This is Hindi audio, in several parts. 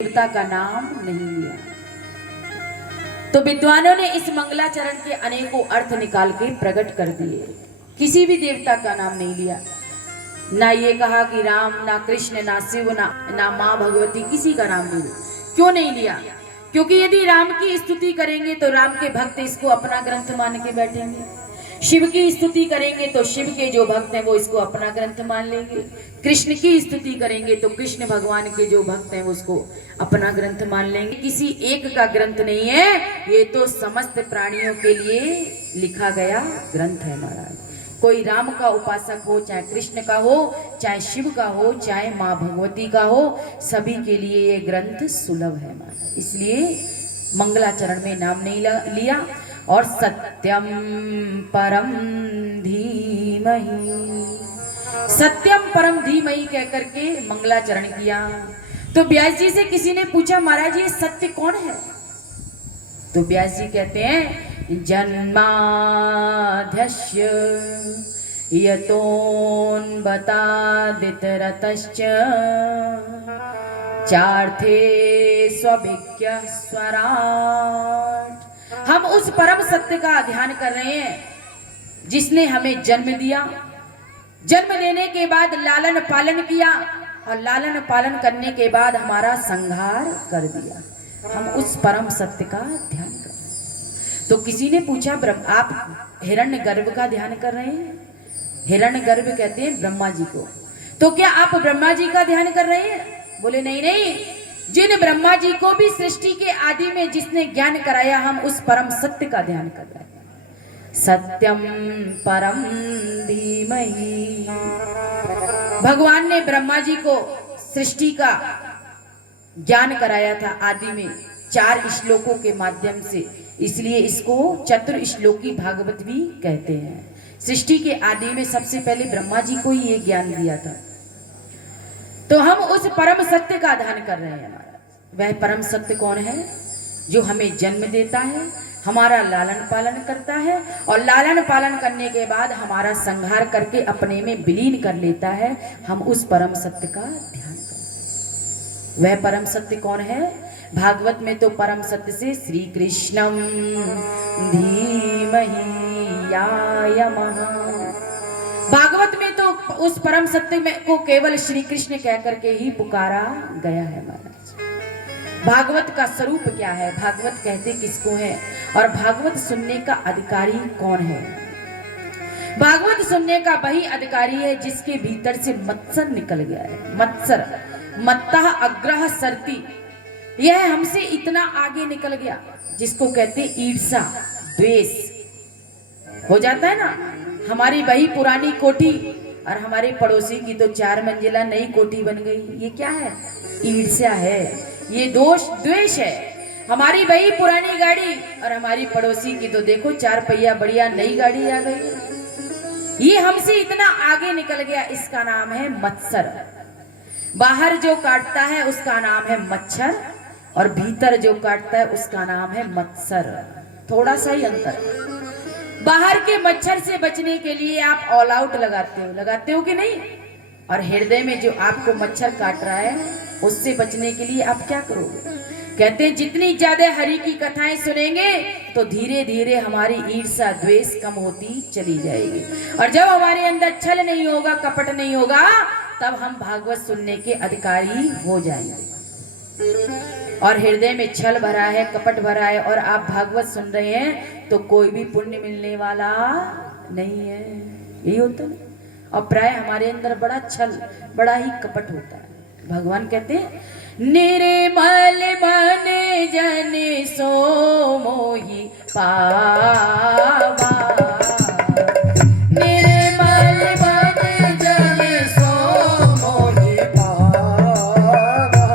देवता का नाम नहीं लिया। तो विद्वानों ने इस मंगलाचरण के अनेकों अर्थ निकाल के प्रकट कर दिए। किसी भी देवता का नाम नहीं लिया, ना ये कहा कि राम, ना कृष्ण, ना शिव, ना माँ भगवती, किसी का नाम नहीं लिया। क्यों नहीं लिया? क्योंकि यदि राम की स्तुति करेंगे तो राम के भक्त इसको अपना ग्रंथ मान के बैठेंगे, शिव की स्तुति करेंगे तो शिव के जो भक्त हैं वो इसको अपना ग्रंथ मान लेंगे, कृष्ण की स्तुति करेंगे तो कृष्ण भगवान के जो भक्त हैं वो उसको अपना ग्रंथ मान लेंगे। किसी एक का ग्रंथ नहीं है, ये तो समस्त प्राणियों के लिए लिखा गया ग्रंथ है महाराज। कोई राम का उपासक हो, चाहे कृष्ण का हो, चाहे शिव का हो, चाहे माँ भगवती का हो, सभी के लिए ये ग्रंथ सुलभ है महाराज। इसलिए मंगलाचरण में नाम नहीं लिया। और सत्यम परम धीमहि, सत्यम परम धीमहि कह करके मंगलाचरण किया। तो व्यास जी से किसी ने पूछा, महाराज ये सत्य कौन है? तो व्यास जी कहते हैं, जन्माद्यस्य यतोन्बतादितरतश्च चार्थे स्वभिज्ञ स्वराट। हम उस परम सत्य का ध्यान कर रहे हैं जिसने हमें जन्म दिया, जन्म लेने के बाद लालन पालन किया और लालन पालन करने के बाद हमारा संहार कर दिया। हम उस परम सत्य का ध्यान कर रहे हैं। तो किसी ने पूछा, आप हिरण्यगर्भ का ध्यान कर रहे हैं? हिरण्यगर्भ कहते हैं ब्रह्मा जी को। तो क्या आप ब्रह्मा जी का ध्यान कर रहे हैं? बोले नहीं नहीं, जिन ब्रह्मा जी को भी सृष्टि के आदि में जिसने ज्ञान कराया, हम उस परम सत्य का ध्यान कर रहे हैं। सत्यम परम धीमहि। भगवान ने ब्रह्मा जी को सृष्टि का ज्ञान कराया था आदि में 4 श्लोकों के माध्यम से, इसलिए इसको चतुर श्लोकी भागवत भी कहते हैं। सृष्टि के आदि में सबसे पहले ब्रह्मा जी को ही ये ज्ञान दिया था। तो हम उस परम सत्य का ध्यान कर रहे हैं महाराज। वह परम सत्य कौन है? जो हमें जन्म देता है, हमारा लालन पालन करता है और लालन पालन करने के बाद हमारा संहार करके अपने में विलीन कर लेता है। हम उस परम सत्य का ध्यान कर रहे हैं। वह परम सत्य कौन है? भागवत में तो परम सत्य से श्री कृष्णम धीमहि यायमः, भागवत में तो उस परम सत्य में को केवल श्री कृष्ण कह करके ही पुकारा गया है महाराज। भागवत का स्वरूप क्या है? भागवत कहते किसको है और भागवत सुनने का अधिकारी कौन है? भागवत सुनने का वही अधिकारी है जिसके भीतर से मत्सर निकल गया है। मत्सर, मत्तः अग्रह सरति, यह हमसे इतना आगे निकल गया जिसको कहते ईर्षा द्वेष हो जाता है ना। हमारी वही पुरानी कोठी और हमारे पड़ोसी की तो 4 मंजिला नई कोठी बन गई। ये क्या है? ईर्ष्या है, ये दोष द्वेष है। हमारी वही पुरानी गाड़ी और हमारी पड़ोसी की तो देखो 4 पहिया बढ़िया नई गाड़ी आ गई। ये हमसे इतना आगे निकल गया, इसका नाम है मत्सर। बाहर जो काटता है उसका नाम है मच्छर और भीतर जो काटता है उसका नाम है मत्सर। थोड़ा सा ही अंतर। बाहर के मच्छर से बचने के लिए आप ऑल आउट लगाते हो कि नहीं? और हृदय में जो आपको मच्छर काट रहा है उससे बचने के लिए आप क्या करोगे? कहते हैं जितनी ज्यादा हरि की कथाएं सुनेंगे तो धीरे धीरे हमारी ईर्ष्या द्वेष कम होती चली जाएगी। और जब हमारे अंदर छल नहीं होगा, कपट नहीं होगा, तब हम भागवत सुनने के अधिकारी हो जाएंगे। और हृदय में छल भरा है, कपट भरा है और आप भागवत सुन रहे हैं तो कोई भी पुण्य मिलने वाला नहीं है। यही होता है। और प्राय हमारे अंदर बड़ा छल, बड़ा ही कपट होता है। भगवान कहते हैं, निर्मल मन जन सो मोहि पावा, निर्मल मन जन सो मोहि पावा,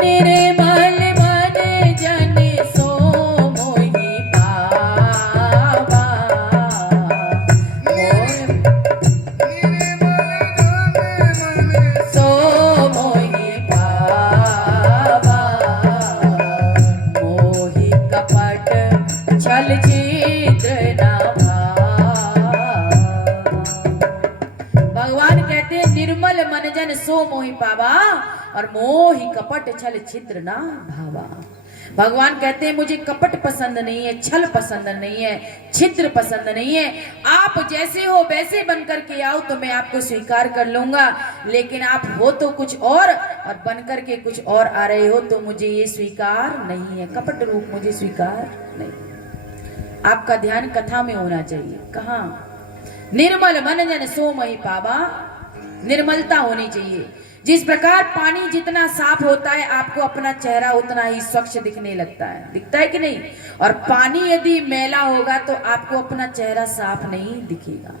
निर्मल मन जन सो मोहि पावा, सो मोहि पावा, मोहि कपट और मोहि कपट छल छिद्र ना भावा। भगवान कहते हैं मुझे कपट पसंद नहीं है, छल पसंद नहीं है, छिद्र पसंद नहीं है। आप जैसे हो वैसे बन करके आओ तो मैं आपको स्वीकार कर लूंगा, लेकिन आप हो तो कुछ और बन करके कुछ और आ रहे हो तो मुझे ये स्वीकार नहीं है। कपट रूप मुझे स्वीकार नहीं। आपका ध्यान कथा में होना चाहिए। कहाँ? निर्मल मन जन सो महि पावा, निर्मलता होनी चाहिए। जिस प्रकार पानी जितना साफ होता है आपको अपना चेहरा उतना ही स्वच्छ दिखने लगता है, दिखता है कि नहीं? और पानी यदि मैला होगा तो आपको अपना चेहरा साफ नहीं दिखेगा।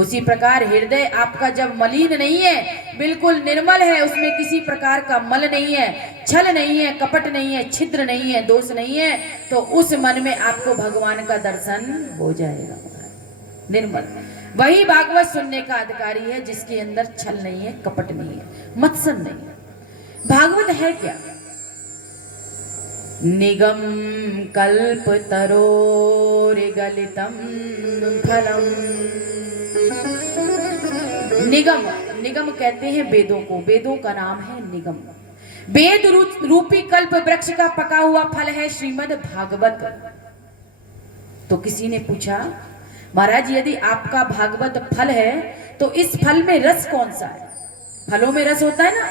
उसी प्रकार हृदय आपका जब मलिन नहीं है, बिल्कुल निर्मल है, उसमें किसी प्रकार का मल नहीं है, छल नहीं है, कपट नहीं है, छिद्र नहीं है, दोष नहीं है, तो उस मन में आपको भगवान का दर्शन हो जाएगा। निर्मल वही भागवत सुनने का अधिकारी है जिसके अंदर छल नहीं है, कपट नहीं है, मत्सर नहीं है। भागवत है क्या? निगम कल्प तरोरिगलितम फलम। निगम, निगम कहते हैं वेदों को, वेदों का नाम है निगम। वेद रूपी कल्प वृक्ष का पका हुआ फल है श्रीमद् भागवत। तो किसी ने पूछा महाराज यदि आपका भागवत फल है तो इस फल में रस कौन सा है? फलों में रस होता है ना,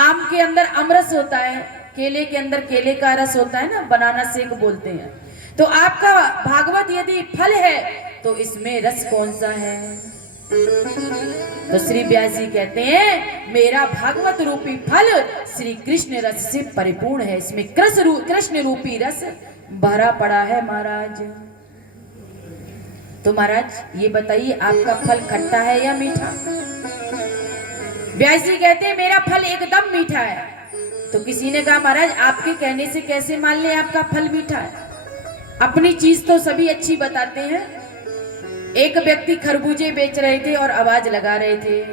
आम के अंदर अमरस होता है, केले के अंदर केले का रस होता है ना, बनाना शेक बोलते हैं। तो आपका भागवत यदि फल है तो इसमें रस कौन सा है? तो श्री व्यास जी कहते हैं मेरा भागवत रूपी फल श्री कृष्ण रस से परिपूर्ण है, इसमें कृष्ण रूपी रस भरा पड़ा है महाराज। तो महाराज ये बताइए आपका फल खट्टा है या मीठा? व्यास जी कहते हैं मेरा फल एकदम मीठा है। तो किसी ने कहा महाराज आपके कहने से कैसे मान ले आपका फल मीठा है? अपनी चीज तो सभी अच्छी बताते हैं। एक व्यक्ति खरबूजे बेच रहे थे और आवाज लगा रहे थे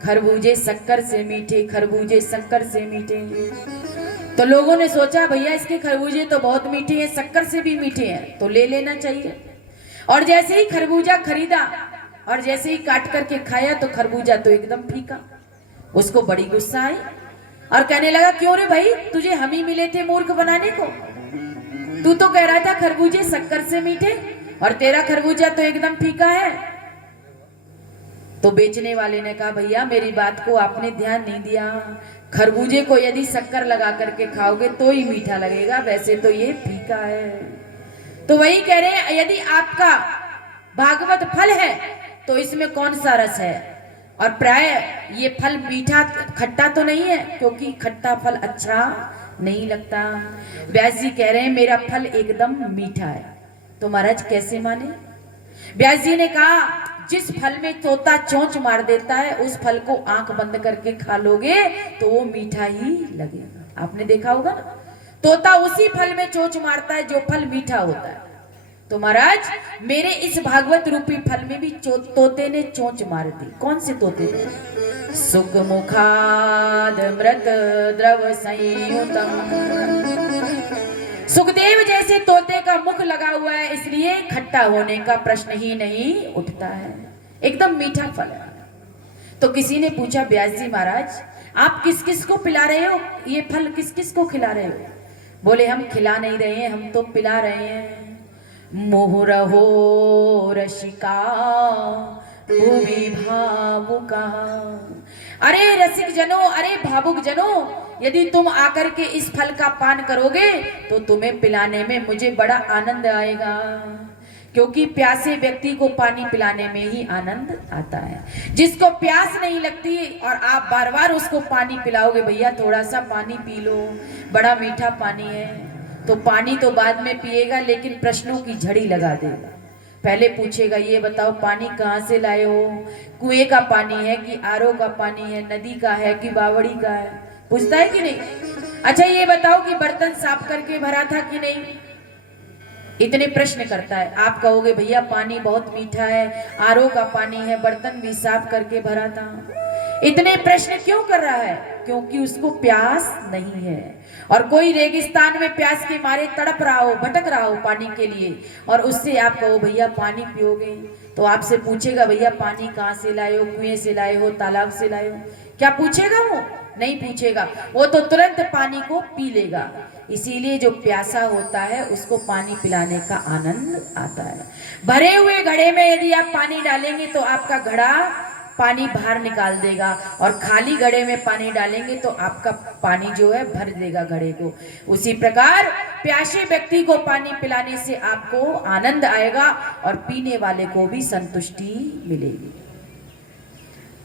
खरबूजे शक्कर से मीठे, खरबूजे शक्कर से मीठे। तो लोगों ने सोचा भैया इसके खरबूजे तो बहुत मीठे हैं, शक्कर से भी मीठे हैं तो ले लेना चाहिए। और जैसे ही खरबूजा खरीदा और जैसे ही काट करके खाया तो खरबूजा तो एकदम फीका। उसको बड़ी गुस्सा आई और कहने लगा क्यों रे भाई, तुझे हम ही मिले थे मूर्ख बनाने को? तू तो कह रहा था खरबूजे शक्कर से मीठे और तेरा खरबूजा तो एकदम फीका है। तो बेचने वाले ने कहा भैया मेरी बात को आपने ध्यान नहीं दिया, खरबूजे को यदि शक्कर लगा करके खाओगे तो ही मीठा लगेगा, वैसे तो ये फीका है। तो वही कह रहे हैं यदि आपका भागवत फल है तो इसमें कौन सा रस है? और प्राय ये फल मीठा खट्टा तो नहीं है क्योंकि खट्टा फल अच्छा नहीं लगता। व्यास जी कह रहे हैं मेरा फल एकदम मीठा है। तो महाराज कैसे माने? व्यास जी ने कहा जिस फल में तोता चोंच मार देता है उस फल को आंख बंद करके खा लोगे तो वो मीठा ही लगेगा। आपने देखा होगा ना, तोता उसी फल में चोंच मारता है जो फल मीठा होता है। तो महाराज मेरे इस भागवत रूपी फल में भी तोते ने चोंच मार दी। कौन से तोते ने? सुख मुखाद मृत द्रव संयुतम। सुखदेव जैसे तोते का मुख लगा हुआ है इसलिए खट्टा होने का प्रश्न ही नहीं उठता है, एकदम मीठा फल है। तो किसी ने पूछा व्यास जी महाराज आप किस किस को पिला रहे हो, ये फल किस किस को खिला रहे हो? बोले हम खिला नहीं रहे हैं, हम तो पिला रहे हैं। मोहरहो रसिका भूमि भावुका। अरे रसिक जनों, अरे भावुक जनों, यदि तुम आकर के इस फल का पान करोगे तो तुम्हें पिलाने में मुझे बड़ा आनंद आएगा, क्योंकि प्यासे व्यक्ति को पानी पिलाने में ही आनंद आता है। जिसको प्यास नहीं लगती और आप बार बार उसको पानी पिलाओगे, भैया थोड़ा सा पानी पी लो, बड़ा मीठा पानी है, तो पानी तो बाद में पिएगा लेकिन प्रश्नों की झड़ी लगा देगा। पहले पूछेगा ये बताओ पानी कहाँ से लाए हो, कुएं का पानी है कि आरओ का पानी है, नदी का है कि बावड़ी का है, पूछता है कि नहीं? अच्छा ये बताओ कि बर्तन साफ करके भरा था कि नहीं, इतने प्रश्न करता है। आप कहोगे भैया पानी बहुत मीठा है, आरओ का पानी है, बर्तन भी साफ करके भरा था। इतने प्रश्न क्यों कर रहा है? क्योंकि उसको प्यास नहीं है। और कोई रेगिस्तान में प्यास के मारे तड़प रहा हो, भटक रहा हो पानी के लिए, और उससे आप कहो भैया पानी पियोगे, तो आपसे पूछेगा भैया पानी कहाँ से लाए हो, कुएं से लाए हो, तालाब से लाए हो, क्या पूछेगा वो? नहीं पूछेगा, वो तो तुरंत पानी को पी लेगा। इसीलिए जो प्यासा होता है उसको पानी पिलाने का आनंद आता है। भरे हुए घड़े में यदि आप पानी डालेंगे तो आपका घड़ा पानी बाहर निकाल देगा, और खाली घड़े में पानी डालेंगे तो आपका पानी जो है भर देगा घड़े को। उसी प्रकार प्यासे व्यक्ति को पानी पिलाने से आपको आनंद आएगा और पीने वाले को भी संतुष्टि मिलेगी।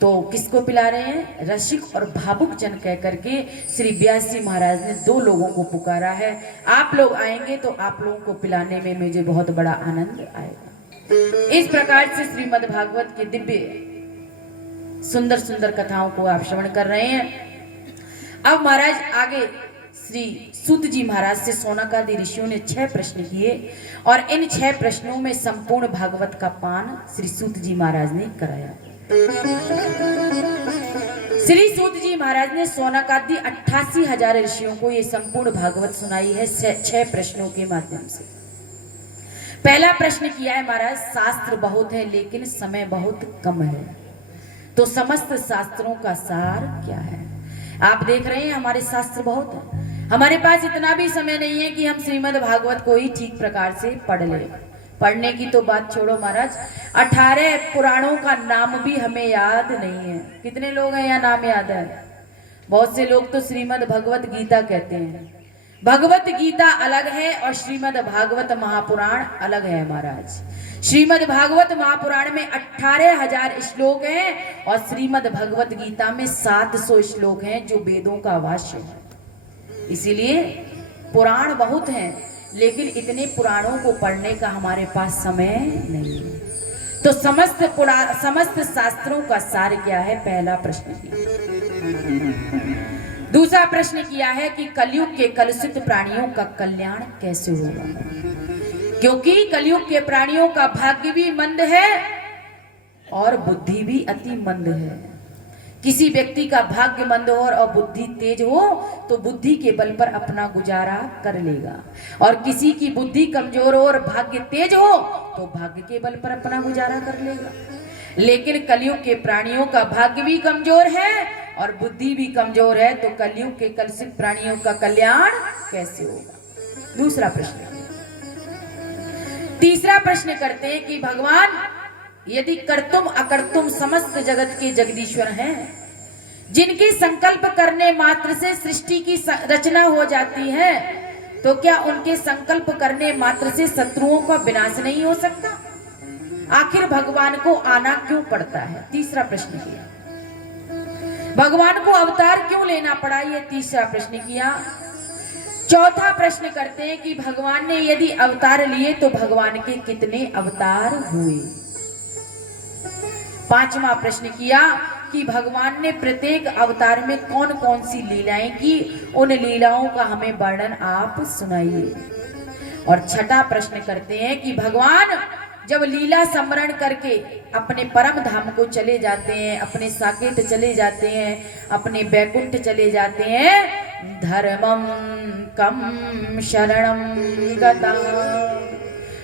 तो किसको पिला रहे हैं? रसिक और भावुक जन कह करके श्री व्यास जी महाराज ने दो लोगों को पुकारा है। आप लोग आएंगे तो आप लोगों को पिलाने में मुझे बहुत बड़ा आनंद आएगा। इस प्रकार से श्रीमद् भागवत के दिव्य सुंदर सुंदर कथाओं को आप श्रवण कर रहे हैं। अब महाराज आगे श्री सूत जी महाराज से शौनकादि ऋषियों ने 6 प्रश्न किए, और इन 6 प्रश्नों में संपूर्ण भागवत का पान श्री सूत जी महाराज ने कराया। श्री सूत जी महाराज ने शौनकादि 88,000 ऋषियों को ये संपूर्ण भागवत सुनाई है 6 प्रश्नों के माध्यम से। पहला प्रश्न किया है महाराज, शास्त्र बहुत है लेकिन समय बहुत कम है, तो समस्त शास्त्रों का सार क्या है? आप देख रहे हैं हमारे शास्त्र बहुत है, हमारे पास इतना भी समय नहीं है कि हम श्रीमद् भागवत को ही ठीक प्रकार से पढ़ लें। पढ़ने की तो बात छोड़ो महाराज, 18 पुराणों का नाम भी हमें याद नहीं है। कितने लोग हैं यहाँ नाम याद है? बहुत से लोग तो श्रीमद् भगवत गीता कहते हैं। भगवत गीता अलग है और श्रीमद् भागवत महापुराण अलग है महाराज। श्रीमद् भागवत महापुराण में 18,000 श्लोक हैं और श्रीमद् भगवत गीता में 700 श्लोक हैं जो वेदों का वाष्य है। इसीलिए पुराण बहुत हैं, लेकिन इतने पुराणों को पढ़ने का हमारे पास समय नहीं है। तो समस्त शास्त्रों का सार क्या है? पहला प्रश्न किया। दूसरा प्रश्न किया है कि कलयुग के कलुषित प्राणियों का कल्याण कैसे होगा, क्योंकि कलयुग के प्राणियों का भाग्य भी मंद है और बुद्धि भी अति मंद है। किसी व्यक्ति का भाग्य मंद हो और बुद्धि तेज हो तो बुद्धि के बल पर अपना गुजारा कर लेगा, और किसी की बुद्धि कमजोर हो और भाग्य तेज हो तो भाग्य के बल पर अपना गुजारा कर लेगा। लेकिन कलयुग के प्राणियों का भाग्य भी कमजोर है और बुद्धि भी कमजोर है, तो कलयुग के कलुषित प्राणियों का कल्याण कैसे होगा? दूसरा प्रश्न। तीसरा प्रश्न करते हैं कि भगवान यदि कर्तुम अकर्तुम समस्त जगत के जगदीश्वर हैं, जिनके संकल्प करने मात्र से सृष्टि की रचना हो जाती है, तो क्या उनके संकल्प करने मात्र से शत्रुओं का विनाश नहीं हो सकता? आखिर भगवान को आना क्यों पड़ता है? तीसरा प्रश्न किया। भगवान को अवतार क्यों लेना पड़ा? ये तीसरा प्रश्न किया। चौथा प्रश्न करते हैं कि भगवान ने यदि अवतार लिए तो भगवान के कितने अवतार हुए? पांचवा प्रश्न किया कि भगवान ने प्रत्येक अवतार में कौन कौन सी लीलाएं की, उन लीलाओं का हमें वर्णन आप सुनाइए। और छठा प्रश्न करते हैं कि भगवान जब लीला स्मरण करके अपने परम धाम को चले जाते हैं, अपने साकेत चले जाते हैं, अपने बैकुंठ चले जाते हैं, धर्मम कम शरणम गता,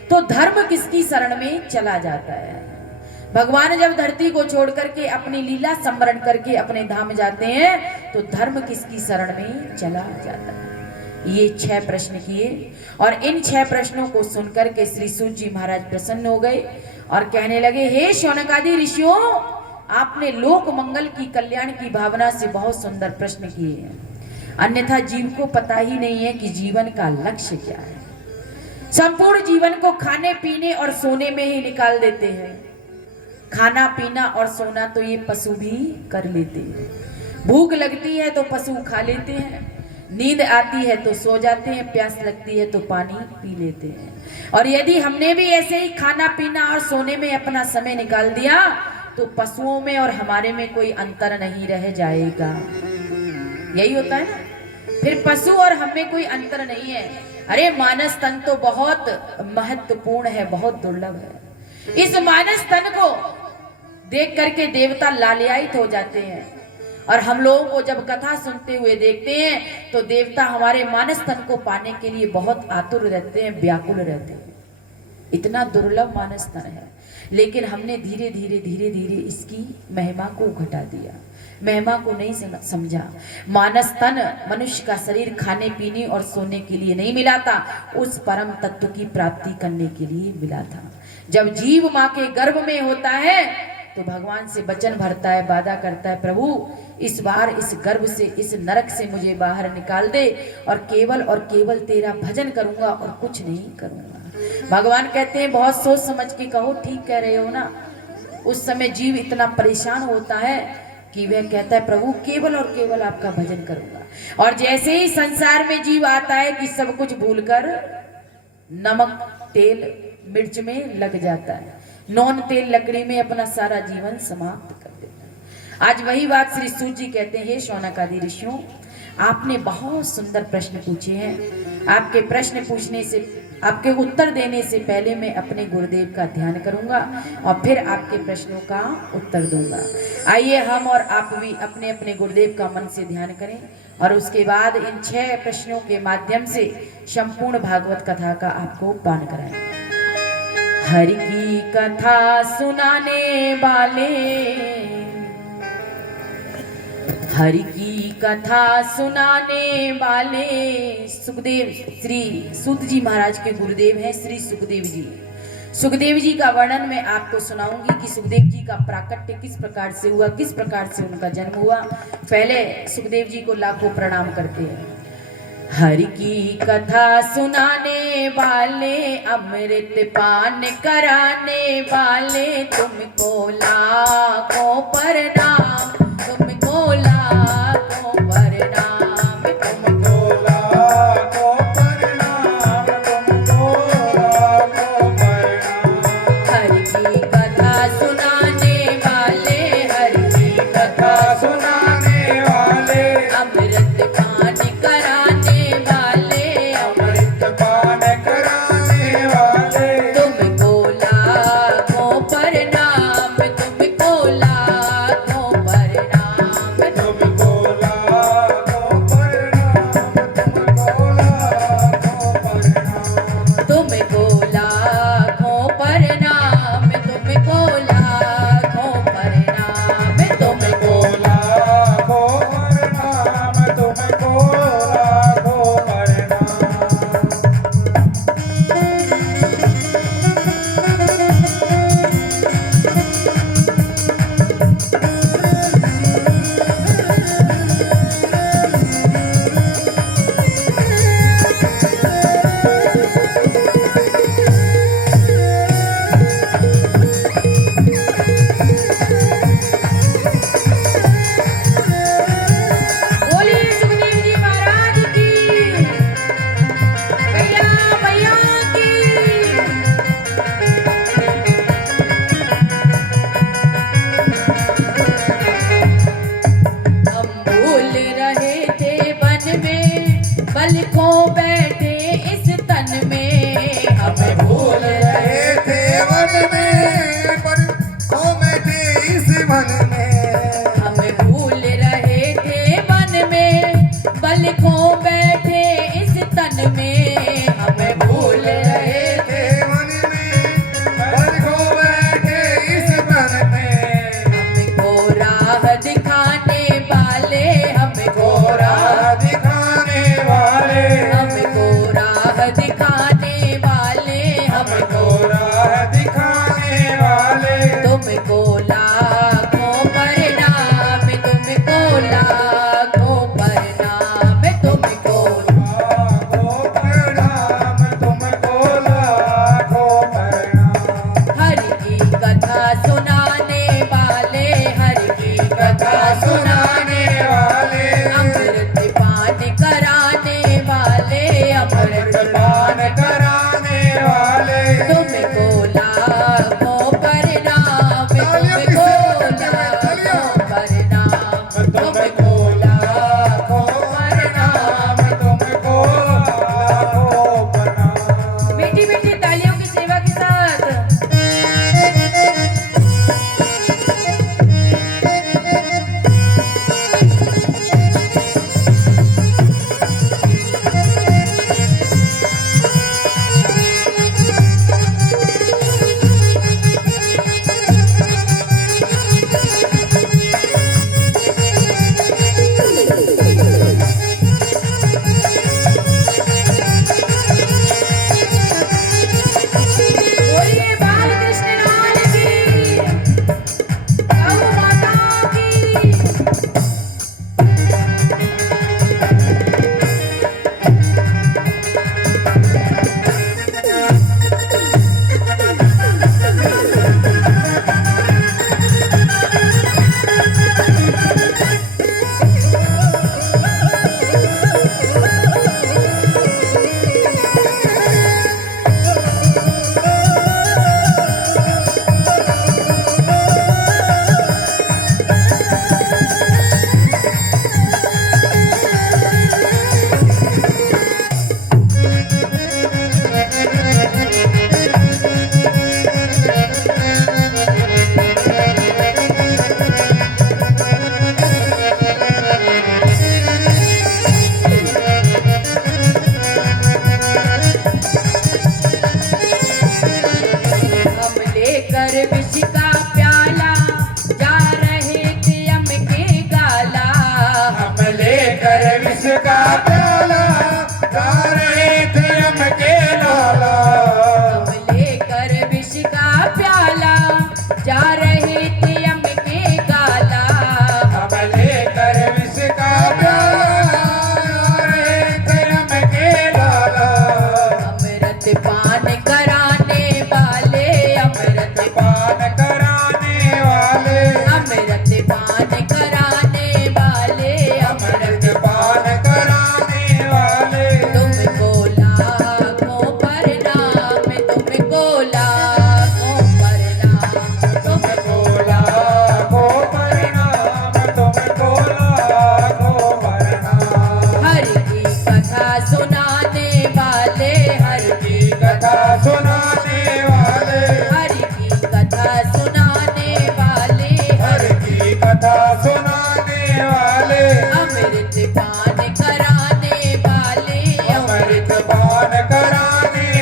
तो धर्म किसकी शरण में चला जाता है? भगवान जब धरती को छोड़ करके अपनी लीला स्मरण करके अपने धाम जाते हैं तो धर्म किसकी शरण में चला जाता है। ये 6 प्रश्न किए और इन 6 प्रश्नों को सुनकर के श्री सूत जी महाराज प्रसन्न हो गए और कहने लगे, हे शौनकादि ऋषियों, आपने लोक मंगल की कल्याण की भावना से बहुत सुंदर प्रश्न किए हैं। अन्यथा जीव को पता ही नहीं है कि जीवन का लक्ष्य क्या है। संपूर्ण जीवन को खाने पीने और सोने में ही निकाल देते हैं। खाना पीना और सोना तो ये पशु भी कर लेते हैं। भूख लगती है तो पशु खा लेते हैं, नींद आती है तो सो जाते हैं, प्यास लगती है तो पानी पी लेते हैं। और यदि हमने भी ऐसे ही खाना पीना और सोने में अपना समय निकाल दिया तो पशुओं में और हमारे में कोई अंतर नहीं रह जाएगा। यही होता है ना, फिर पशु और हम में कोई अंतर नहीं है। अरे मानस तन तो बहुत महत्वपूर्ण है, बहुत दुर्लभ है। इस मानस तन को देख करके देवता लालियायित हो जाते हैं और हम लोगों को जब कथा सुनते हुए देखते हैं तो देवता हमारे मानस तन को पाने के लिए बहुत आतुर रहते हैं, व्याकुल रहते हैं। इतना दुर्लभ मानस तन है, लेकिन हमने धीरे धीरे इसकी महिमा को घटा दिया। महिमा को नहीं समझा। मानस तन मनुष्य का शरीर खाने पीने और सोने के लिए नहीं मिला था, उस परम तत्व की प्राप्ति करने के लिए मिला था। जब जीव माँ के गर्भ में होता है तो भगवान से वचन भरता है, वादा करता है, प्रभु इस बार इस गर्भ से, इस नरक से मुझे बाहर निकाल दे और केवल तेरा भजन करूंगा और कुछ नहीं करूंगा। भगवान कहते हैं बहुत सोच समझ के कहो, ठीक कह रहे हो ना। उस समय जीव इतना परेशान होता है कि वह कहता है प्रभु केवल और केवल आपका भजन करूंगा। और जैसे ही संसार में जीव आता है कि सब कुछ भूलकर नमक तेल मिर्च में लग जाता है, नॉन तेल लकड़ी में अपना सारा जीवन समाप्त कर देता है। आज वही बात श्री सूत जी कहते हैं, हे शौनक आदि ऋषियों, आपने बहुत सुंदर प्रश्न पूछे हैं। आपके प्रश्न पूछने से, आपके उत्तर देने से पहले मैं अपने गुरुदेव का ध्यान करूंगा और फिर आपके प्रश्नों का उत्तर दूंगा। आइए हम और आप भी अपने अपने गुरुदेव का मन से ध्यान करें और उसके बाद इन 6 प्रश्नों के माध्यम से संपूर्ण भागवत कथा का आपको पान कराएं। हरि की कथा सुनाने वाले, हरि की कथा सुनाने वाले सुखदेव, श्री सूत जी महाराज के गुरुदेव हैं श्री सुखदेव जी। सुखदेव जी का वर्णन मैं आपको सुनाऊंगी कि सुखदेव जी का प्राकट्य किस प्रकार से हुआ, किस प्रकार से उनका जन्म हुआ। पहले सुखदेव जी को लाखों प्रणाम करते हैं। हरि की कथा सुनाने वाले, अमृत पान कराने वाले, तुमको लाखों प्रणाम, तुमको लाखों प्रणाम, तुमको लाखों प्रणाम, तुमको लाखों प्रणाम। हरि की कथा सुनाने वाले, हरि की कथा सुनाने वाले, अमृत पान कराने वाले, अमृत पान कराने वाले, तुमको लाखों प्रणाम, तुमको लाखों प्रणाम, तुमको लाखों प्रणाम, तुमको लाखों प्रणाम, तुमको लाखों प्रणाम, तुमको लाखों प्रणाम, तुमको लाखों प्रणाम, तुमको लाखों बोलिए सुखदेव जी महाराज की, भैया भैया की। हम भूल रहे थे वन में, बल खो बैठे इस तन में, हमें भूल रहे थे वन में, पर खो बैठे इस वन में। हमें भूल रहे थे वन में, बल खो बैठे इस तन में, हमें भूल रहे थे वन में, पर खो बैठे इस वन में। हमको राह दिखाने वाले, हमको राह दिखाने वाले, हमको राह दिखाने वाले, हमको राह दिखाने वाले, तुमको लाखों प्रणाम, तुमको लाखों प्रणाम, तुमको लाखों प्रणाम,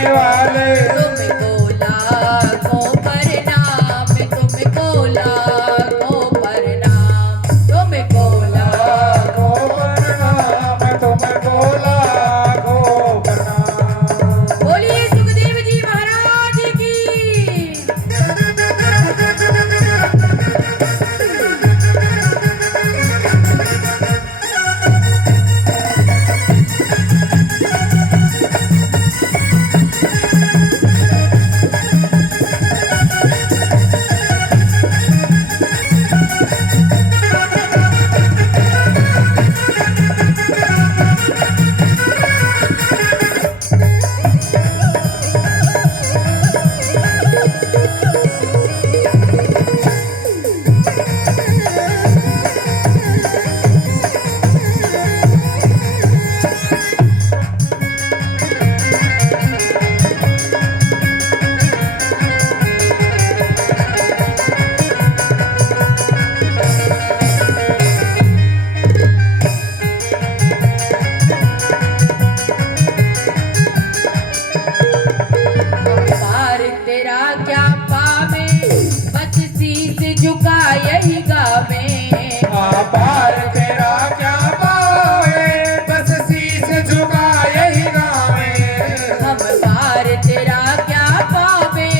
वाले तुमको लाखों प्रणाम, तुमको लाखों प्रणाम, तुमको लाखों प्रणाम तुमको लाखों प्रणाम। बोलिए सुखदेव जी महाराज की। पार तेरा क्या पावे, बस शीस झुका यही गावे। पार तेरा क्या पावे, बस शीस झुका यही गावे। हम पार तेरा क्या पावे,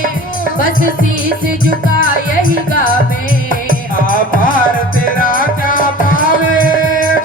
बस शीस झुका यही गावे। पार तेरा क्या पावे,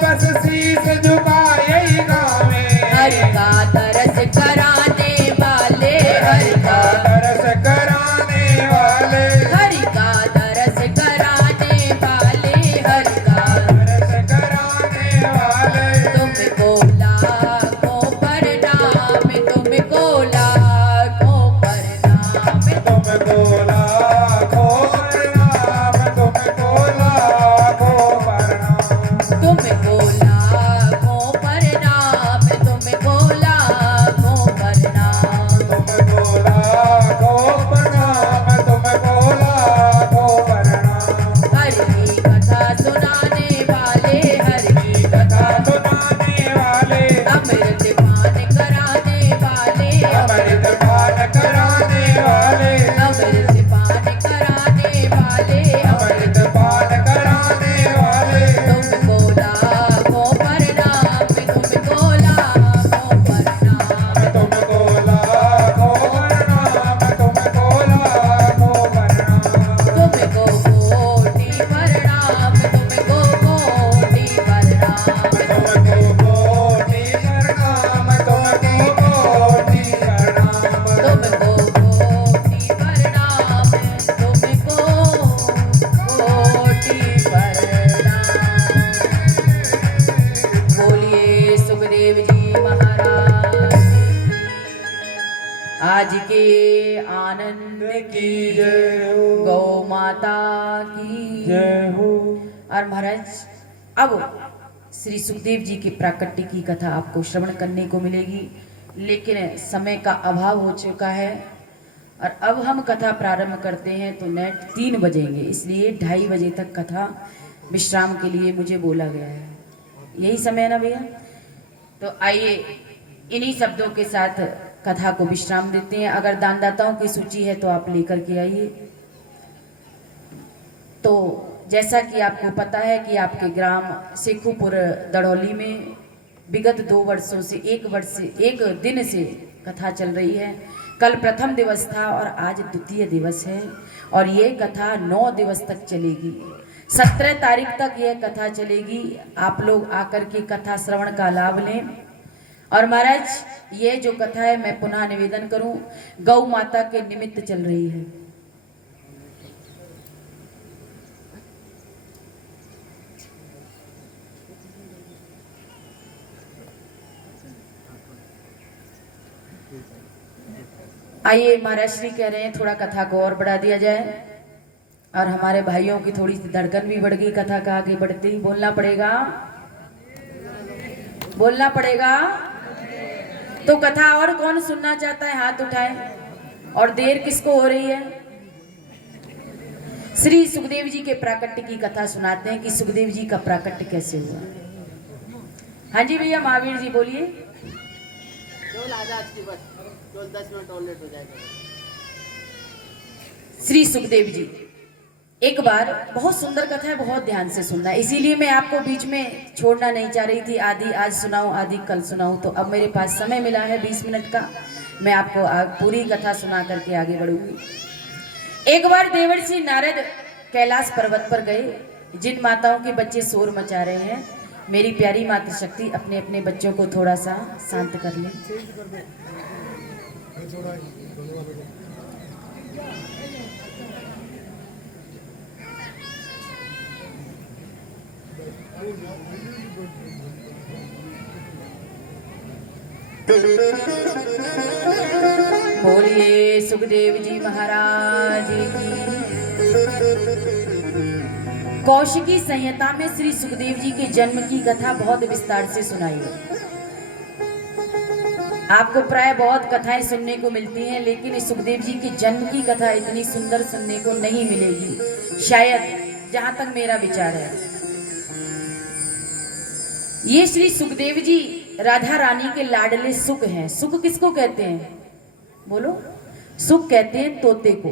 बस शीस झुका यही गावे। हर का तरस कराने वाले, हर का तरस कराने वाले, हर का तरस कराने वाले, हर का तरस कराने वाले। तुमको लाखों प्रणाम, तुमको लाखों प्रणाम, तुमको लाखों प्रणाम, तुमको लाखों प्रणाम। तुमको लाखों प्रणाम, तुमको लाखों प्रणाम। तुमको लाखों प्रणाम, तुमको लाखों प्रणाम। हर की कथा सुनाने वाले, हर की कथा सुनाने वाले, अमृत पान कराने वाले, अमृत पान कराने वाले, अमृत पान कराने वाले, अमृत पान कराने वाले। तुमको लाखों प्रणाम, तुमको लाखों प्रणाम। तुमको लाखों प्रणाम, तुमको लाखों प्रणाम। तुमको कोटि प्रणाम, तुमको कोटि प्रणाम। तुमको कोटि प्रणाम, तुमको कोटि प्रणाम। तुमको कोटि प्रणाम, तुमको कोटि प्रणाम। बोलिए सुखदेव जी महाराज की। आज के आनंद की जय हो, गौ माता की जय हो। और महाराज अब श्री सुखदेव जी के प्राकट्य की कथा आपको श्रवण करने को मिलेगी, लेकिन समय का अभाव हो चुका है और अब हम कथा प्रारंभ करते हैं तो नेट 3 बजेंगे, इसलिए 2:30 बजे तक कथा विश्राम के लिए मुझे बोला गया है। यही समय है ना भैया? तो आइए इन्हीं शब्दों के साथ कथा को विश्राम देते हैं। अगर दानदाताओं की सूची है तो आप लेकर के आइए। तो जैसा कि आपको पता है कि आपके ग्राम शेखुपुर दड़ौली में विगत 2 वर्षों से एक दिन से कथा चल रही है। कल प्रथम दिवस था और आज द्वितीय दिवस है और ये कथा 9 दिवस तक चलेगी। 17 तारीख तक यह कथा चलेगी। आप लोग आकर के कथा श्रवण का लाभ लें। और महाराज ये जो कथा है मैं पुनः निवेदन करूं, गौ माता के निमित्त चल रही है। आइए महाराज श्री कह रहे हैं थोड़ा कथा को और बढ़ा दिया जाए और हमारे भाइयों की थोड़ी सी धड़कन भी बढ़ गई। कथा का आगे बढ़ते ही बोलना पड़ेगा, बोलना पड़ेगा। तो कथा और कौन सुनना चाहता है हाथ उठाए। और देर किसको हो रही है? श्री सुखदेव जी के प्राकट्य की कथा सुनाते हैं कि सुखदेव जी का प्राकट्य कैसे हुआ। हाँ जी भैया महावीर जी बोलिए। केवल आजा आज की बस, केवल 10 मिनट और लेट हो जाएगा। श्री सुखदेव जी, एक बार बहुत सुंदर कथा है, बहुत ध्यान से सुनना, इसीलिए मैं आपको बीच में छोड़ना नहीं चाह रही थी। आधी आज सुनाऊं, आधी कल सुनाऊं, तो अब मेरे पास समय मिला है 20 मिनट का, मैं आपको पूरी कथा सुना करके आगे बढ़ूंगी। एक बार देवर्षि नारद कैलाश पर्वत पर गए। जिन माताओं के बच्चे शोर मचा रहे हैं, मेरी प्यारी माता शक्ति अपने अपने बच्चों को थोड़ा सा शांत कर ले। बोलिए सुखदेव जी महाराज की। कौशिकी संहिता में श्री सुखदेव जी के जन्म की कथा बहुत विस्तार से सुनाई है। आपको प्राय बहुत कथाएं सुनने को मिलती हैं, लेकिन सुखदेव जी के जन्म की कथा इतनी सुंदर सुनने को नहीं मिलेगी, शायद, जहां तक मेरा विचार है। ये श्री सुखदेव जी राधा रानी के लाडले सुख हैं। सुख किसको कहते हैं? बोलो। सुख कहते हैं तोते को।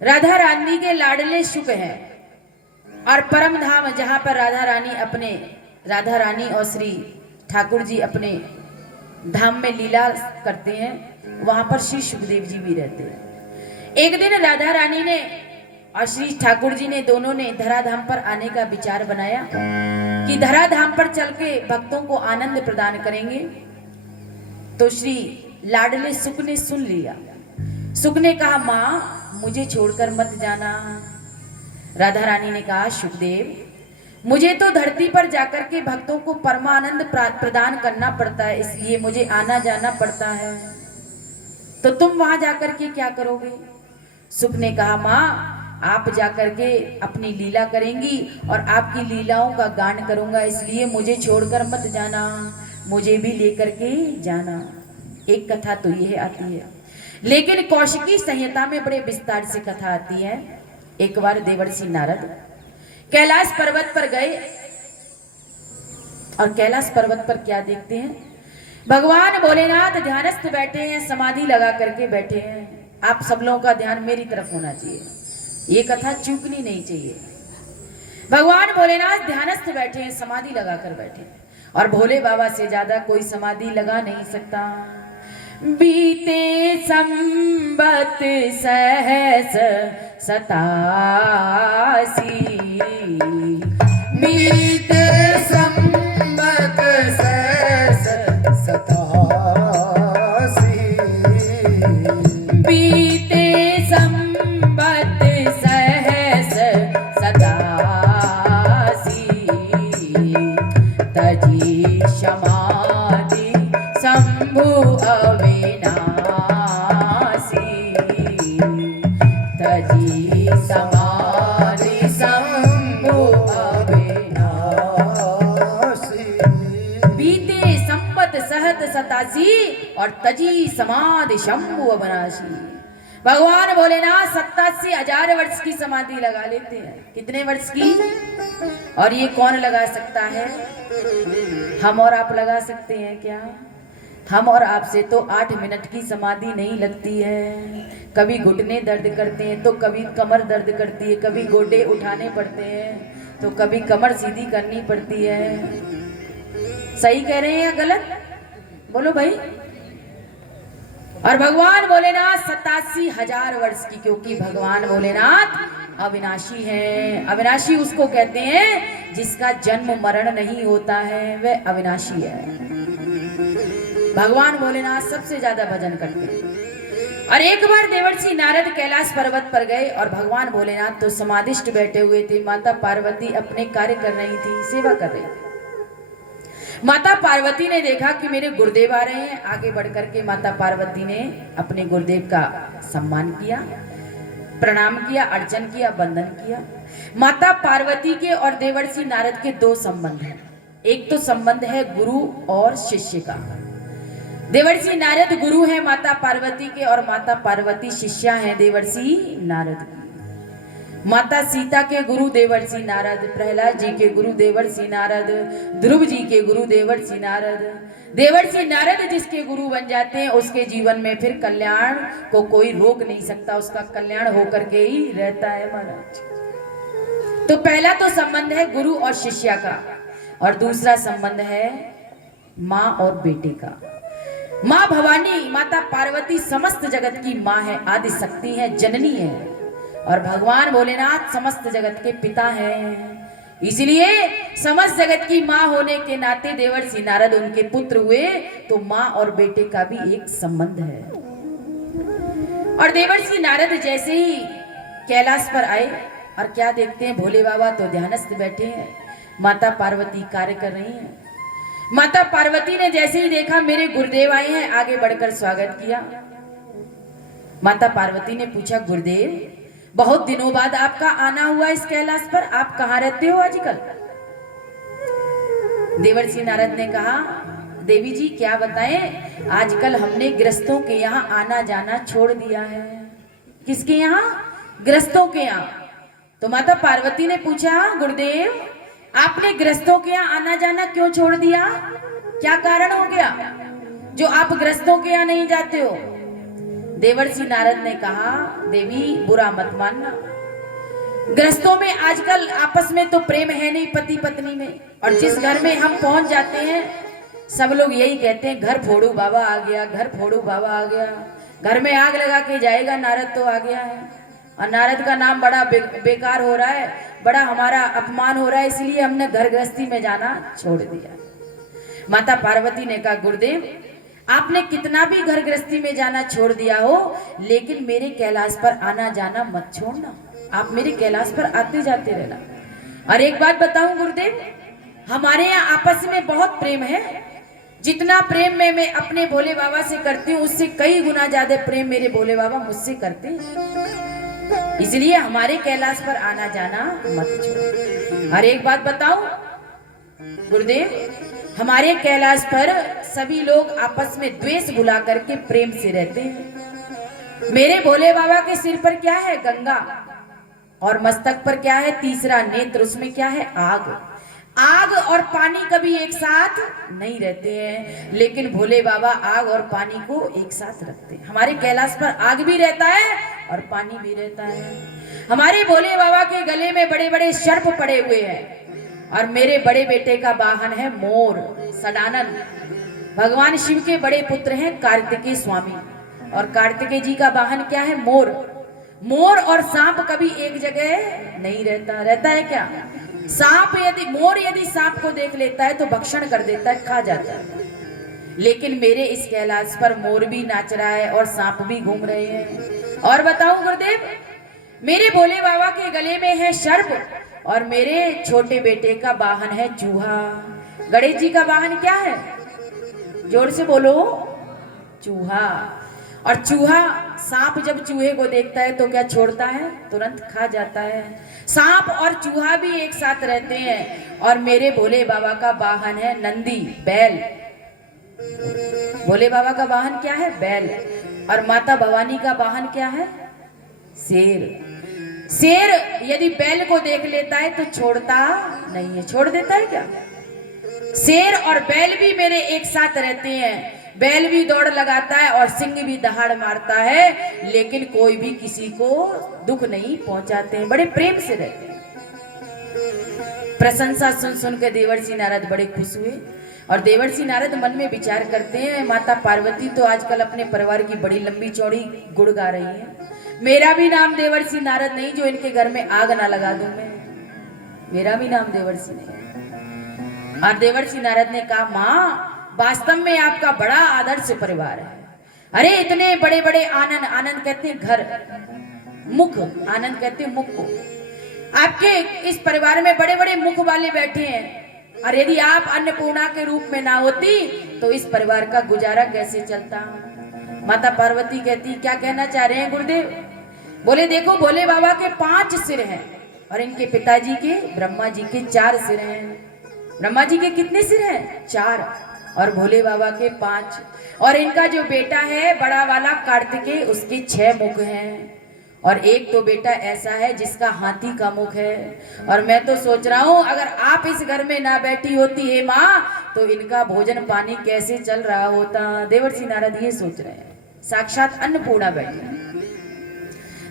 राधा रानी के लाडले सुख हैं, और परम धाम जहां पर राधा रानी और श्री ठाकुर जी अपने धाम में लीला करते हैं, वहां पर श्री सुखदेव जी भी रहते हैं। एक दिन राधा रानी ने और श्री ठाकुर जी ने दोनों ने धराधाम पर आने का विचार बनाया कि धराधाम पर चल के भक्तों को आनंद प्रदान करेंगे। तो श्री लाडले सुख ने सुन लिया। सुख ने कहा, माँ मुझे छोड़कर मत जाना। राधा रानी ने कहा, सुखदेव मुझे तो धरती पर जाकर के भक्तों को परमानंद प्रदान करना पड़ता है, इसलिए मुझे आना जाना पड़ता है, तो तुम वहां जाकर के क्या करोगे? सुख ने कहा, माँ आप जाकर के अपनी लीला करेंगी और आपकी लीलाओं का गान करूंगा, इसलिए मुझे छोड़कर मत जाना, मुझे भी लेकर के जाना। एक कथा तो यह आती है, लेकिन कौशिकी संहिता में बड़े विस्तार से कथा आती है। एक बार देवर्षि नारद कैलाश पर्वत पर गए, और कैलाश पर्वत पर क्या देखते हैं? भगवान भोलेनाथ ध्यानस्थ बैठे हैं, समाधि लगा करके बैठे हैं। आप सब लोगों का ध्यान मेरी तरफ होना चाहिए, ये कथा चूकनी नहीं चाहिए। भगवान भोलेनाथ ध्यानस्थ बैठे हैं, समाधि लगाकर बैठे हैं, और भोले बाबा से ज्यादा कोई समाधि लगा नहीं सकता। बीते संबत सहस 87, बीते संबत सहस 87, बीते संबत सहस 87, तजी समाधि शंभु अविनाशी, तजी समाधि शंभु अविनाशी। बीते संपत सहत 87 और तजी समाधि शंभु अविनाशी। भगवान भोलेनाथ 87,000 वर्ष की समाधि लगा लेते हैं। कितने वर्ष की? और ये कौन लगा सकता है? हम और आप लगा सकते हैं क्या? हम और आपसे तो 8 मिनट की समाधि नहीं लगती है। कभी घुटने दर्द करते हैं, तो कभी कमर दर्द करती है, कभी गोडे उठाने पड़ते हैं, तो कभी कमर सीधी करनी पड़ती है। सही कह रहे हैं या गलत? बोलो भाई। और भगवान भोलेनाथ 87,000 वर्ष की, क्योंकि भगवान भोलेनाथ अविनाशी है। अविनाशी उसको कहते हैं जिसका जन्म मरण नहीं होता है, वह अविनाशी है। भगवान भोलेनाथ सबसे ज्यादा भजन करते हैं। और एक बार देवर्षि नारद कैलाश पर्वत पर गए, और भगवान भोलेनाथ तो समाधिष्ट बैठे हुए थे। माता पार्वती अपने कार्य कर रही थी, सेवा कर रही थी। माता पार्वती ने देखा कि मेरे गुरुदेव आ रहे हैं। आगे बढ़कर के माता पार्वती ने अपने गुरुदेव का सम्मान किया, प्रणाम किया, अर्चन किया, वंदन किया। माता पार्वती के और देवर्षि नारद के 2 संबंध हैं। एक तो संबंध है गुरु और शिष्य का। देवर्षि नारद गुरु हैं माता पार्वती के, और माता पार्वती शिष्या हैं देवर्षि नारद की। माता सीता के गुरु देवर्षि नारद, प्रहलाद जी के गुरु देवर्षि नारद, ध्रुव जी के गुरु देवर्षि नारद। देवर्षि नारद जिसके गुरु बन जाते हैं उसके जीवन में फिर कल्याण को कोई रोक नहीं सकता, उसका कल्याण होकर के ही रहता है महाराज। तो पहला तो संबंध है गुरु और शिष्या का, और दूसरा संबंध है माँ और बेटे का। माँ भवानी माता पार्वती समस्त जगत की माँ है, आदि शक्ति है, जननी है, और भगवान भोलेनाथ समस्त जगत के पिता हैं। इसलिए समस्त जगत की माँ होने के नाते देवर्षि नारद उनके पुत्र हुए, तो माँ और बेटे का भी एक संबंध है। और देवर्षि नारद जैसे ही कैलाश पर आए और क्या देखते हैं, भोले बाबा तो ध्यानस्थ बैठे हैं, माता पार्वती कार्य कर रही हैं। माता पार्वती ने जैसे ही देखा मेरे गुरुदेव आए हैं, आगे बढ़कर स्वागत किया। माता पार्वती ने पूछा, गुरुदेव बहुत दिनों बाद आपका आना हुआ इस कैलाश पर, आप कहाँ रहते हो आजकल? देवर्षि नारद ने कहा, देवी जी क्या बताएं, आजकल हमने गृहस्थों के यहाँ आना जाना छोड़ दिया है। किसके यहाँ? गृहस्थों के यहाँ। तो माता पार्वती ने पूछा, गुरुदेव आपने गृहस्थों के यहाँ आना जाना क्यों छोड़ दिया? क्या कारण हो गया जो आप गृहस्थों के यहाँ नहीं जाते हो? देवर्षि नारद ने कहा, देवी बुरा मत मानना, गृहस्थों में आजकल आपस में तो प्रेम है नहीं पति पत्नी में, और जिस घर में हम पहुंच जाते हैं सब लोग यही कहते हैं, घर फोड़ू बाबा आ गया, घर फोड़ू बाबा आ गया, घर में आग लगा के जाएगा नारद तो आ गया है, और नारद का नाम बड़ा बेकार हो रहा है, बड़ा हमारा अपमान हो रहा है, इसलिए हमने घर गृहस्थी में जाना छोड़ दिया। माता पार्वती ने कहा, गुरुदेव आपने कितना भी घर गृहस्थी में जाना छोड़ दिया हो, लेकिन मेरे कैलाश पर आना जाना मत छोड़ना, आप मेरे कैलाश पर आते जाते रहना। और एक बात बताऊं गुरुदेव, हमारे यहाँ आपस में बहुत प्रेम है, जितना प्रेम मैं अपने भोले बाबा से करती हूँ उससे कई गुना ज्यादा प्रेम मेरे भोले बाबा मुझसे करते हैं, इसलिए हमारे कैलाश पर आना जाना मत छोड़ो। और एक बात बताऊं गुरुदेव, हमारे कैलाश पर सभी लोग आपस में द्वेष भुला करके प्रेम से रहते हैं। मेरे भोले बाबा के सिर पर क्या है? गंगा, और मस्तक पर क्या है? तीसरा नेत्र, उसमें क्या है? आग। आग और पानी कभी एक साथ नहीं रहते हैं, लेकिन भोले बाबा आग और पानी को एक साथ रखते हैं। हमारे कैलाश पर आग भी रहता है और पानी भी रहता है। हमारे भोले बाबा के गले में बड़े बड़े सर्प पड़े हुए हैं, और मेरे बड़े बेटे का वाहन है मोर, सदानंद। भगवान शिव के बड़े पुत्र हैं कार्तिकेय स्वामी, और कार्तिकेय जी का वाहन क्या है? मोर। मोर और सांप कभी एक जगह नहीं रहता, रहता है क्या? सांप मोर यदि सांप को देख लेता है तो भक्षण कर देता है, खा जाता है, लेकिन मेरे इस कैलाश पर मोर भी नाच रहा है और सांप भी घूम रहे हैं। और बताऊं गुरुदेव, मेरे भोले बाबा के गले में है सर्प, और मेरे छोटे बेटे का वाहन है चूहा। गणेश जी का वाहन क्या है? जोर से बोलो, चूहा। और चूहा, सांप जब चूहे को देखता है तो क्या छोड़ता है? तुरंत खा जाता है। सांप और चूहा भी एक साथ रहते हैं, और मेरे भोले बाबा का वाहन है नंदी, बैल। भोले बाबा का वाहन क्या है? बैल। और माता भवानी का वाहन क्या है? शेर। शेर यदि बैल को देख लेता है तो छोड़ता नहीं है, छोड़ देता है क्या? शेर और बैल भी मेरे एक साथ रहते हैं। बैल भी दौड़ लगाता है और सिंह भी दहाड़ मारता है, लेकिन कोई भी किसी को दुख नहीं पहुंचाते हैं, बड़े प्रेम से रहते हैं। प्रशंसा सुन सुन के देवर्षि नारद बड़े खुश हुए, और देवर्षि नारद मन में विचार करते हैं, माता पार्वती तो आजकल अपने परिवार की बड़ी लंबी चौड़ी गुण गा रही है, मेरा भी नाम देवर्षि नारद नहीं जो इनके घर में आग ना लगा दूं मैं, मेरा भी नाम देवर्षि नहीं। और देवर्षि नारद ने कहा, माँ वास्तव में आपका बड़ा आदर्श परिवार है। अरे इतने बड़े बड़े आनंद, आनंद कहते हैं घर, मुख, आनंद कहते हैं मुख को, आपके इस परिवार में बड़े बड़े मुख वाले बैठे हैं, और यदि आप अन्नपूर्णा के रूप में ना होती तो इस परिवार का गुजारा कैसे चलता? माता पार्वती कहती, क्या कहना चाह रहे हैं गुरुदेव? बोले देखो, भोले बाबा के 5 सिर हैं, और इनके पिताजी के ब्रह्मा जी के 4 सिर हैं। ब्रह्मा जी के कितने सिर हैं? 4, और भोले बाबा के 5, और इनका जो बेटा है बड़ा वाला कार्तिकेय, उसके 6 मुख हैं, और एक तो बेटा ऐसा है जिसका हाथी का मुख है। और मैं तो सोच रहा हूँ अगर आप इस घर में ना बैठी होती है माँ तो इनका भोजन पानी कैसे चल रहा होता। देवर्षि नारद ये सोच रहे हैं, साक्षात अन्नपूर्णा बैठी है।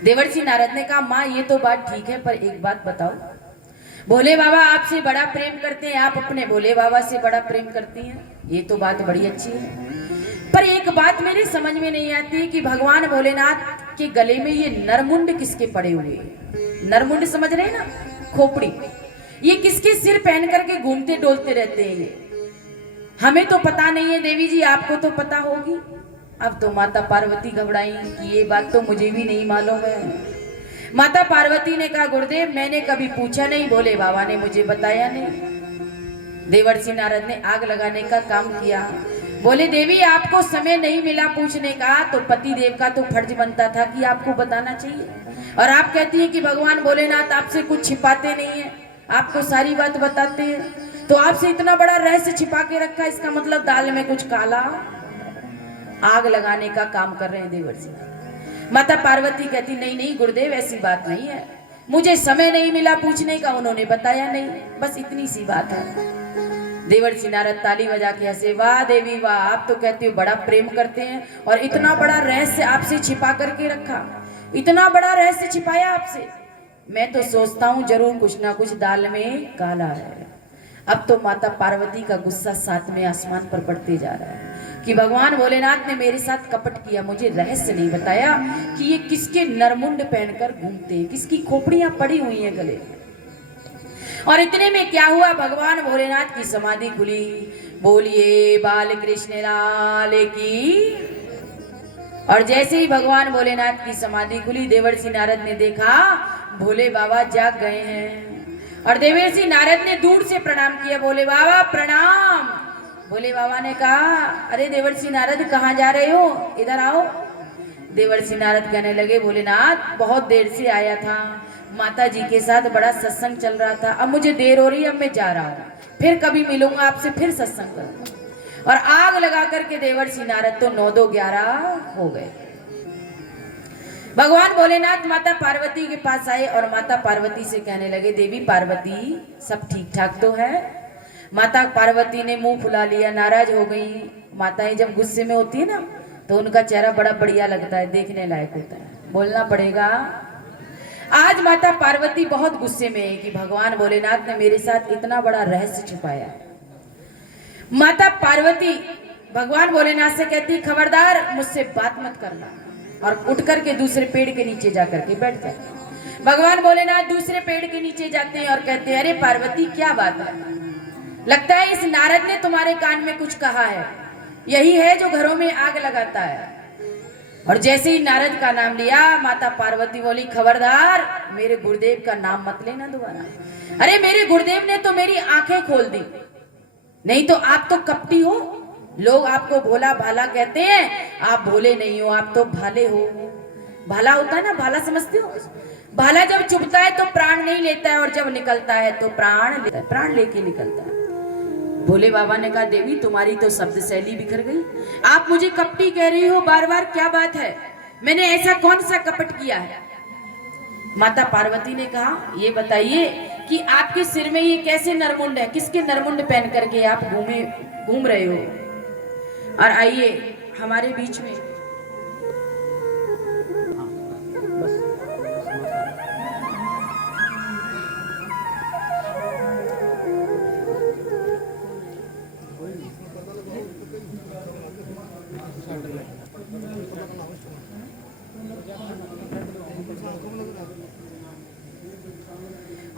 देवर्षि नारद ने कहा माँ ये तो बात ठीक है, पर एक बात बताओ, भोले बाबा आपसे बड़ा प्रेम करते हैं, आप अपने भोले बाबा से बड़ा प्रेम करती हैं, ये तो बात बड़ी अच्छी है, पर एक बात मेरी समझ में नहीं आती कि भगवान भोलेनाथ के गले में ये नरमुंड किसके पड़े हुए हैं। नरमुंड समझ रहे हैं ना, खोपड़ी, ये किसके सिर पहन करके घूमते डोलते रहते हैं ये? हमें तो पता नहीं है देवी जी, आपको तो पता होगी। अब तो माता पार्वती घबराई कि ये बात तो मुझे भी नहीं मालूम है। माता पार्वती ने कहा गुरुदेव मैंने कभी पूछा नहीं, भोले बाबा ने मुझे बताया नहीं। देवर्षि नारद ने आग लगाने का काम किया। बोले देवी आपको समय नहीं मिला पूछने का, तो पति देव का तो फर्ज बनता था कि आपको बताना चाहिए, और आप कहती हैं कि भगवान भोलेनाथ आपसे कुछ छिपाते नहीं है, आपको सारी बात बताते हैं। तो आपसे इतना बड़ा रहस्य छिपा के रखा, इसका मतलब दाल में कुछ काला। आग लगाने का काम कर रहे हैं देवर्षि। माता पार्वती कहती नहीं नहीं गुरुदेव ऐसी बात नहीं है, मुझे समय नहीं मिला पूछने का, उन्होंने बताया नहीं, बस इतनी सी बात है। देवर्षि नारद ताली बजा के हंसे, वाह देवी वाह, आप तो कहते हो बड़ा प्रेम करते हैं और इतना बड़ा रहस्य आपसे छिपा करके रखा, इतना बड़ा रहस्य छिपाया आपसे। मैं तो सोचता हूँ जरूर कुछ ना कुछ दाल में काला है। अब तो माता पार्वती का गुस्सा सातवें आसमान पर बढ़ते जा रहा है कि भगवान भोलेनाथ ने मेरे साथ कपट किया, मुझे रहस्य नहीं बताया कि ये किसके नरमुंड पहनकर घूमते हैं, किसकी खोपड़ियां पड़ी हुई हैं गले में। और इतने में क्या हुआ, भगवान भोलेनाथ की समाधि खुली। बोलिए बाल कृष्ण लाल की। और जैसे ही भगवान भोलेनाथ की समाधि खुली, देवर्षि नारद ने देखा भोले बाबा जाग गए हैं। और देवर्षि नारद ने दूर से प्रणाम किया, भोले बाबा प्रणाम। भोले बाबा ने कहा अरे देवर्षि नारद कहाँ जा रहे हो, इधर आओ। देवर्षि नारद कहने लगे भोलेनाथ बहुत देर से आया था, माता जी के साथ बड़ा सत्संग चल रहा था, अब मुझे देर हो रही है, अब मैं जा रहा हूँ, फिर कभी मिलूंगा आपसे, फिर सत्संग करूंगा। और आग लगा करके देवर्षि नारद तो 9-2-11 हो गए। भगवान भोलेनाथ माता पार्वती के पास आए और माता पार्वती से कहने लगे देवी पार्वती सब ठीक ठाक तो है। माता पार्वती ने मुंह फुला लिया, नाराज हो गई। माताएं जब गुस्से में होती है ना तो उनका चेहरा बड़ा बढ़िया लगता है, देखने लायक होता है, बोलना पड़ेगा। आज माता पार्वती बहुत गुस्से में है कि भगवान भोलेनाथ ने मेरे साथ इतना बड़ा रहस्य छिपाया। माता पार्वती भगवान भोलेनाथ से कहती खबरदार मुझसे बात मत करना, और उठ करके दूसरे पेड़ के नीचे जाकर के बैठ जाते। भगवान भोलेनाथ दूसरे पेड़ के नीचे जाते हैं और कहते हैं अरे पार्वती क्या बात है, लगता है इस नारद ने तुम्हारे कान में कुछ कहा है, यही है जो घरों में आग लगाता है। और जैसे ही नारद का नाम लिया माता पार्वती बोली खबरदार मेरे गुरुदेव का नाम मत लेना दोबारा। अरे मेरे गुरुदेव ने तो मेरी आंखें खोल दी, नहीं तो आप तो कपटी हो, लोग आपको भोला भाला कहते हैं, आप भोले नहीं हो, आप तो भाले हो। भाला होता है ना, भाला समझते हो? भाला जब चुभता है तो प्राण नहीं लेता है, और जब निकलता है तो प्राण लेके निकलता है। भोले बाबा ने कहा देवी तुम्हारी तो शब्द शैली बिखर गई, आप मुझे कपटी कह रही हो बार बार, क्या बात है, मैंने ऐसा कौन सा कपट किया है? माता पार्वती ने कहा ये बताइए कि आपके सिर में ये कैसे नरमुंड है, किसके नरमुंड पहन करके आप घूम रहे हो? और आइए हमारे बीच में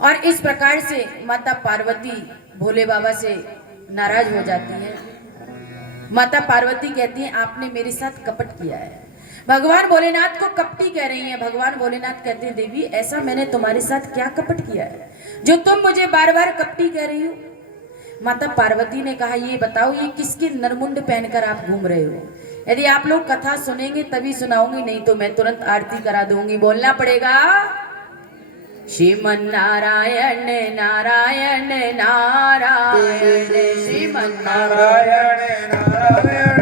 और इस प्रकार से माता पार्वती भोले बाबा से नाराज हो जाती है। माता पार्वती कहती है आपने मेरे साथ कपट किया है। भगवान भोलेनाथ को कपटी कह रही हैं। भगवान भोलेनाथ कहते हैं देवी ऐसा मैंने तुम्हारे साथ क्या कपट किया है जो तुम मुझे बार बार कपटी कह रही हो? माता पार्वती ने कहा ये बताओ ये किसके नरमुंड पहनकर आप घूम रहे हो? यदि आप लोग कथा सुनेंगे तभी सुनाऊंगी, नहीं तो मैं तुरंत आरती करा दूंगी। बोलना पड़ेगा श्रीमन नारायण नारायण नारायण, श्रीमन नारायण नारायण